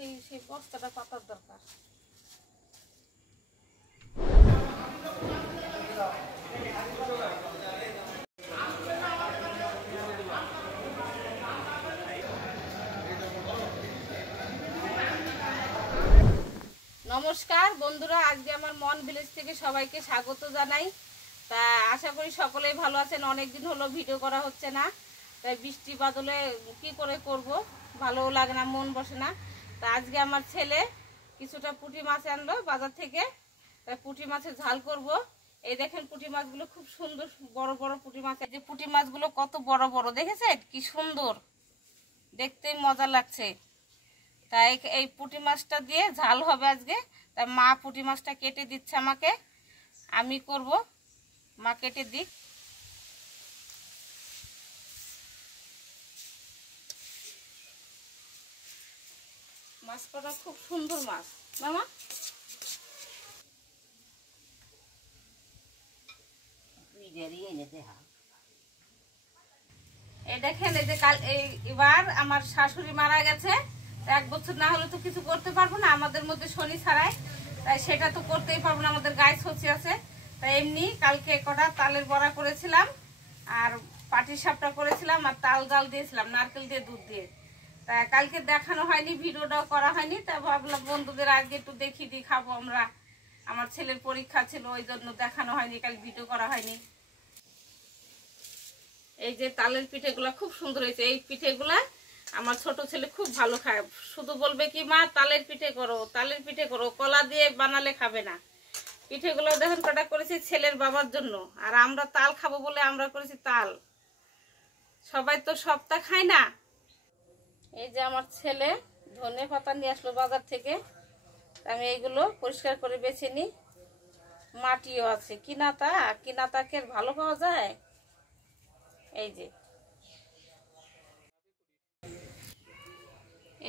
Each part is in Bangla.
সেই বস্তাটা পাতার দরকার। নমস্কার বন্ধুরা, আজকে আমার মন ভিলেজ থেকে সবাইকে স্বাগত জানাই। তা আশা করি সকলেই ভালো আছেন। অনেকদিন হলো ভিডিও করা হচ্ছে না, তাই বৃষ্টি বাদলে কি করে করব, ভালো লাগে না, মন বসে না। তা আজকে আমার ছেলে কিছুটা পুঁটি মাছ আনলো বাজার থেকে, তাই পুঁটি মাছের ঝাল করব। এই দেখেন পুঁটি মাছগুলো খুব সুন্দর, বড় বড় পুঁটি মাছ। এই যে পুঁটি মাছগুলো কত বড় বড়, দেখেছেন কি সুন্দর, দেখতেই মজা লাগছে। তাই এই পুঁটি মাছটা দিয়ে ঝাল হবে আজকে। তাই মা পুঁটি মাছটা কেটে দিচ্ছে আমাকে, আমি করব, মা কেটে দিক। মাছ কটা খুব সুন্দর মাছ মামা। এই দেখেন, এই যে এবার আমার শাশুড়ি মারা গেছে, 1 বছর না হলে তো কিছু করতে পারবো না আমাদের মধ্যে শনি ছাড়াই, তাই সেটা তো করতেই পারবো না, আমাদের গায়ে ছচি আছে। তাই এমনি কালকে কটা তালের বড়া করেছিলাম, আর পাটির সাপটা করেছিলাম, আর তাল ডাল দিয়েছিলাম নারকেল দিয়ে, দুধ দিয়ে। তা কালকে দেখানো হয়নি, ভিডিওটাও করা হয়নি। তা ভাবলাম বন্ধুদের আজকে একটু দেখিয়ে দিই, খাবো আমরা। আমার ছেলের পরীক্ষা ছিল, ওই জন্য দেখানো হয়নি, কাল ভিডিও করা হয়নি। এই যে তালের পিঠেগুলা খুব সুন্দর হয়েছে। এই পিঠেগুলা আমার ছোট ছেলে খুব ভালো খায়, শুধু বলবে কি মা তালের পিঠে করো, তালের পিঠে করো, কলা দিয়ে বানালে খাবে না। পিঠেগুলো দেখেন কটা করেছি ছেলের বাবার জন্য, আর আমরা তাল খাবো বলে আমরা করেছি তাল। সবাই তো সবটা খায় না। এই যে আমার ছেলে ধনে পাতা নিয়ে আসলো বাজার থেকে, আমি এইগুলো পরিষ্কার করে বেছে নিই। মাটিও আছে, কিনাতাকে ভালো পাওয়া যায়।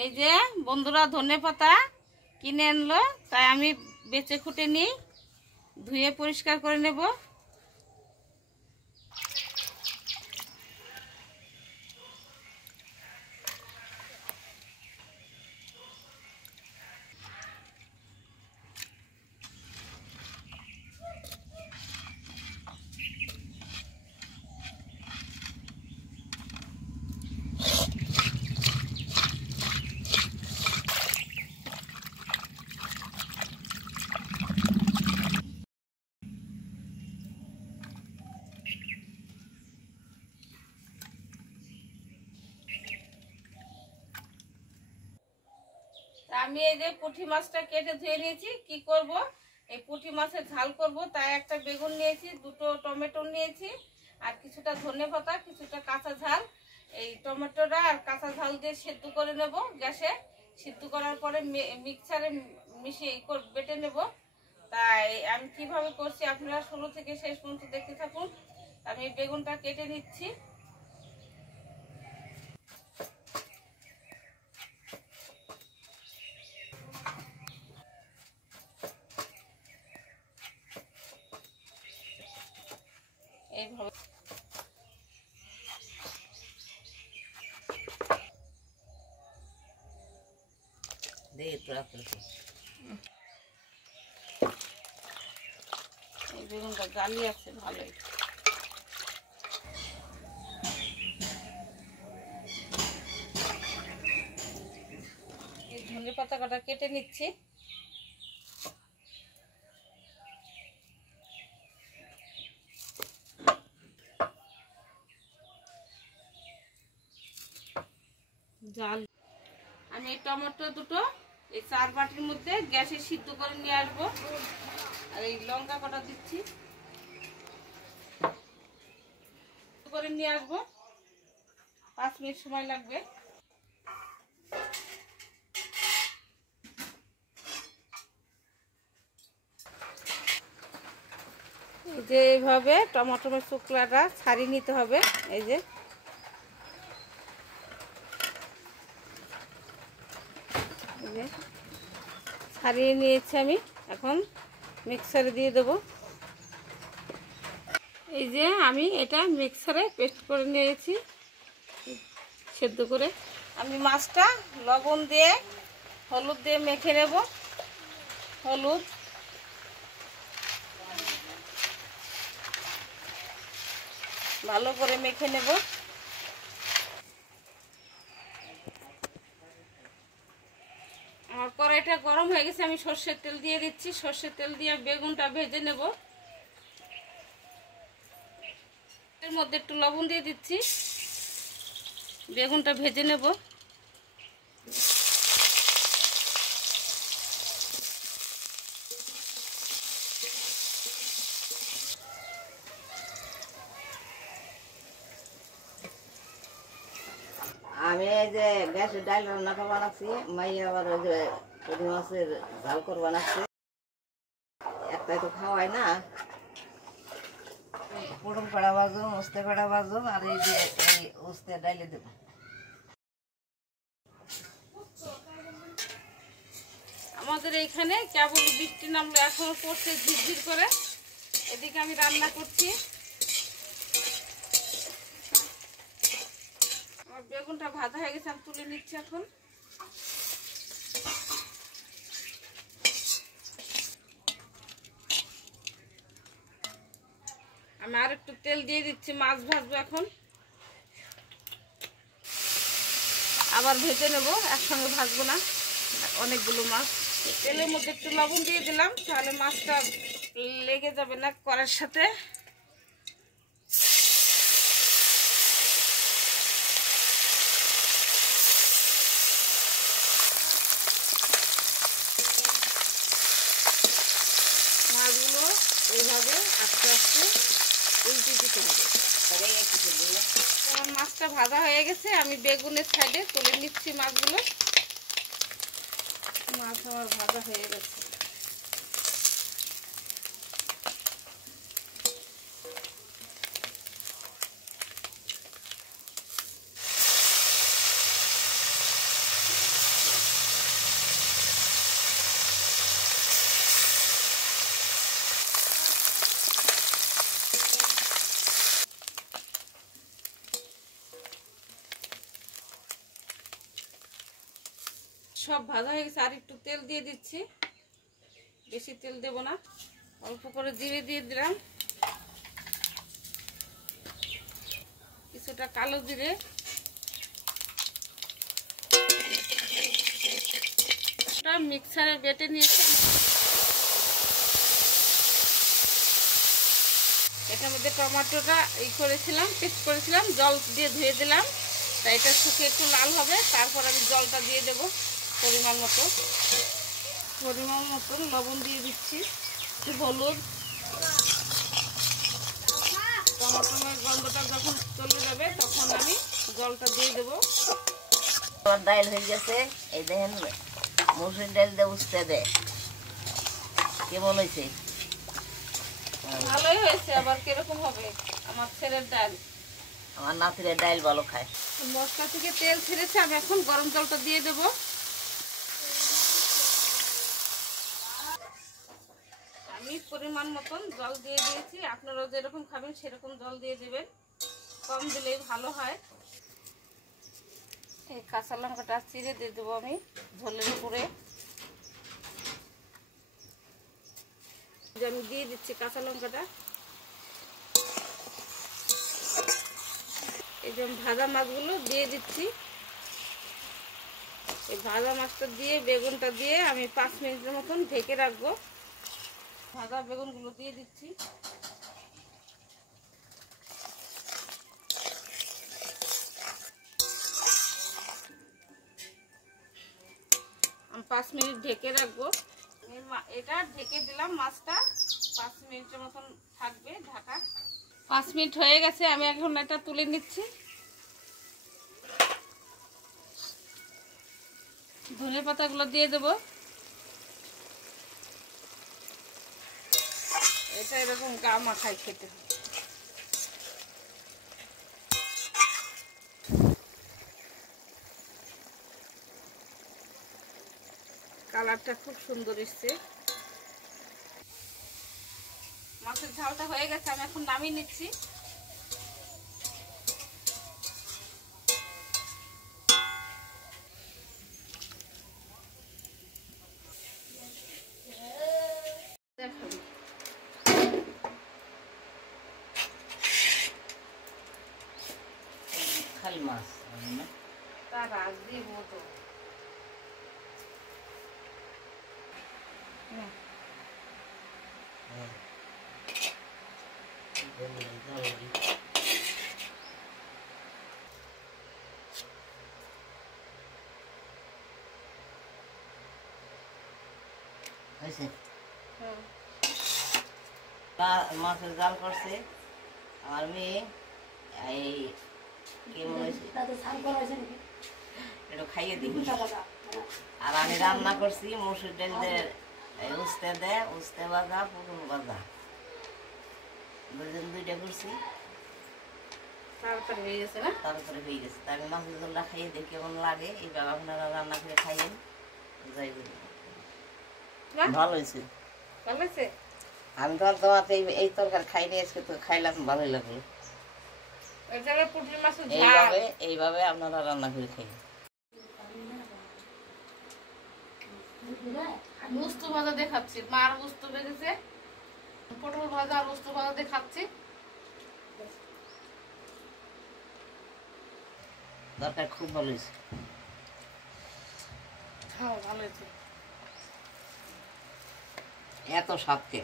এই যে বন্ধুরা ধনে পাতা কিনে আনলো, তাই আমি বেছে খুঁটে নিই, ধুয়ে পরিষ্কার করে নেব। আমি এই যে পুঁটি মাছটা কেটে ধুয়ে নিয়েছি। কি করব, এই পুঁটি মাছের ঝাল করব, তাই একটা বেগুন নিয়েছি, 2টো টমেটো নিয়েছি, আর কিছুটা ধনেপাতা, কিছুটা কাঁচা ঝাল। এই টমেটোটা আর কাঁচা ঝাল দিয়ে সেদ্ধ করে নেব গ্যাসে। সিদ্ধ করার পরে মিক্সারে মিশিয়ে বেটে নেব। তাই আমি কিভাবে করছি আপনারা শুরু থেকে শেষ পর্যন্ত দেখতে থাকুন। আমি বেগুনটা কেটে নিচ্ছি। এইভাবে এই বেগুনটা জালি আছে ভালোই। এই ধনে পাতা কটা কেটে নিচ্ছি। জাল আমি এই টমেটো দুটো এই 4 বাটির মধ্যে গ্যাসে সিদ্ধ করে নিয়ে আসবো। আর এই লঙ্কা কটা দিচ্ছি, করে নিয়ে আসবো, 5 মিনিট সময় লাগবে। এই যে এইভাবে টমেটোর শুকলাটা ছাড়িয়ে নিতে হবে। এই যে ছাড়িয়ে নিয়েছি আমি, এখন মিক্সারে দিয়ে দেবো। এই যে আমি এটা মিক্সারে পেস্ট করে নিয়েছি সেদ্ধ করে। আমি মাছটা লবণ দিয়ে হলুদ দিয়ে মেখে নেব। হলুদ, ভালো করে মেখে নেব। আমার কড়াইটা গরম হয়ে গেছে, আমি সর্ষের তেল দিয়ে দিচ্ছি। সর্ষের তেল দিয়ে বেগুনটা ভেজে নেব। এর মধ্যে একটু লবণ দিয়ে দিচ্ছি, বেগুনটা ভেজে নেব। আমি এই যে গ্যাসের ডাল রান্না করে বানাচ্ছি, মাই আবার ওই যে পুঁটি মাছের ঝাল করে বানাচ্ছে। একটাই তো খাওয়াই না, পটল পেড়া ভাজুন, উস্তে পেড়া ভাজুন, আর এই যে এই উস্তে ডাইলে দেবো। আমাদের এইখানে কেবল বৃষ্টি নামলো, এখনো পড়ছে ঝিরঝির করে। এদিকে আমি রান্না করছি। আমার বেগুনটা ভাজা হয়ে গেছে, আমি তুলে নিচ্ছি এখন। আমি আর একটু তেল দিয়ে দিচ্ছি, মাছ ভাজবো এখন। আবার ভেজে নেব, একসঙ্গে ভাজবো না, অনেকগুলো মাছ। তেলের মধ্যে একটু লবণ দিয়ে দিলাম, তাহলে মাছটা লেগে যাবে না কড়াইয়ের সাথে। মাছগুলো এইভাবে আস্তে আস্তে উল্টে দিতে হবে। আমার মাছটা ভাজা হয়ে গেছে, আমি বেগুনের সাইডে তুলে নিচ্ছি মাছগুলো। মাছ আমার ভাজা হয়ে গেছে। সব ভাজা হয়ে গেছে, আর একটু তেল দিয়ে দিচ্ছি, বেশি তেল দেব না, অল্প করে জিরে দিয়ে দিলাম, কিছুটা কালো জিরে, মিক্সারে বেটে নিয়েছি। এটার মধ্যে টমেটোটা করেছিলাম, পেস্ট করেছিলাম, জল দিয়ে ধুয়ে দিলাম। তাই এটা শুকিয়ে একটু লাল হবে, তারপর আমি জলটা দিয়ে দেব পরিমাণ মতো। পরিমাণ মতন লবণ দিয়ে দিচ্ছি, একটু হলুদ। টমেটোর গন্ধটা যখন চলে যাবে তখন আমি জলটা দিয়ে দেবো। ডাল হয়ে গেছে, এই দেখেন মসুর ডাল দিয়ে উস্তে দেয়, কেমন হয়েছে? ভালোই হয়েছে, আবার কিরকম হবে? আমার ছেলের ডাল, আমার নাতিরা ডাল ভালো খায়। মশলা থেকে তেল ছেড়েছে, আমি এখন গরম জলটা দিয়ে দেবো। আমি পরিমাণ মতন জল দিয়ে দিয়েছি, আপনারাও যেরকম খাবেন সেরকম জল দিয়ে দেবেন, কম দিলেই ভালো হয়। এই কাঁচা লঙ্কাটা চিড়ে দিয়ে দেবো আমি ঝোলের উপরে। আমি দিয়ে দিচ্ছি কাঁচা লঙ্কাটা। এই যে ভাজা মাছগুলো দিয়ে দিচ্ছি। এই ভাজা মাছটা দিয়ে বেগুনটা দিয়ে আমি 5 মিনিটের মতন ঢেকে রাখবো। ভাজা বেগুনগুলো দিয়ে দিচ্ছি। আমি 5 মিনিট ঢেকে রাখবো। এটা ঢেকে দিলাম, মাছটা 5 মিনিটের মতন থাকবে ঢাকা। 5 মিনিট হয়ে গেছে, আমি এখন এটা তুলে নিচ্ছি। ধনে পাতাগুলো দিয়ে দেবো। এটা এরকম গা মাখায় খেতে হবে। কালারটা খুব সুন্দর এসছে। মাছের ঝালটা হয়ে গেছে, আমি এখন নামিয়ে নিচ্ছি। খালি মাছ না তার রাগ দিব তো হয়েছে মাছের জাল করছে আমার মেয়ে এই কেমন হয়েছে একটু খাইয়ে দিই আর আমি রান্না করছি মসুর ডাল দিয়ে উস্তে ভাজা পুকুর ভাজা দুইটা করছি তাড়াতাড়ি হয়ে গেছে না তারপরে হয়ে গেছে তা আমি মাছের ঝোলটা খাইয়ে দেখি কেমন লাগে এইভাবে আপনারা রান্না করে খাইয়েন যাই বলি ভালো হয়েছে ভালো হয়েছে আমি তো তোমাতে এই তরকারি খাইনি আজকে তো খাইলাম ভালোই লাগলো এটা পুঁটি মাছের ঝাল এইভাবে আপনারা রান্না করে খাই মুস্তু ভাজা দিয়ে খাচ্ছি মার মুস্তু বেজেছে পটল ভাজা আর মুস্তু ভাজা দিয়ে খাচ্ছি তরকারি খুব ভালো হয়েছে খাও ভালো হয়েছে এত স্বাদকে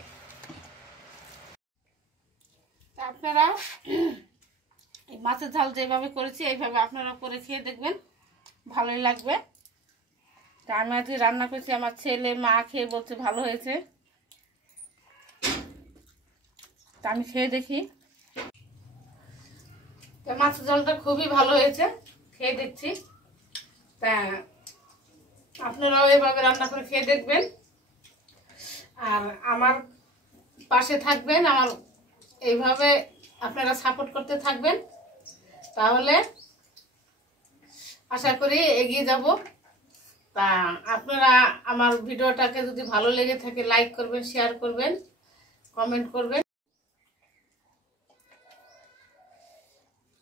আপনারা এই মাছের ঝাল যেভাবে করেছি এইভাবে আপনারা করে খেয়ে দেখবেন ভালোই লাগবে তা আমি আজকে রান্না করেছি আমার ছেলে মা খেয়ে বলছে ভালো হয়েছে তা আমি খেয়ে দেখি তা মাছের ঝালটা খুবই ভালো হয়েছে খেয়ে দেখছি তা আপনারাও এইভাবে রান্না করে খেয়ে দেখবেন আর আমার পাশে থাকবেন আমার এইভাবে আপনারা সাপোর্ট করতে থাকবেন তাহলে আশা করি এগিয়ে যাব তা আপনারা আমার ভিডিওটাকে যদি ভালো লেগে থাকে লাইক করবেন শেয়ার করবেন কমেন্ট করবেন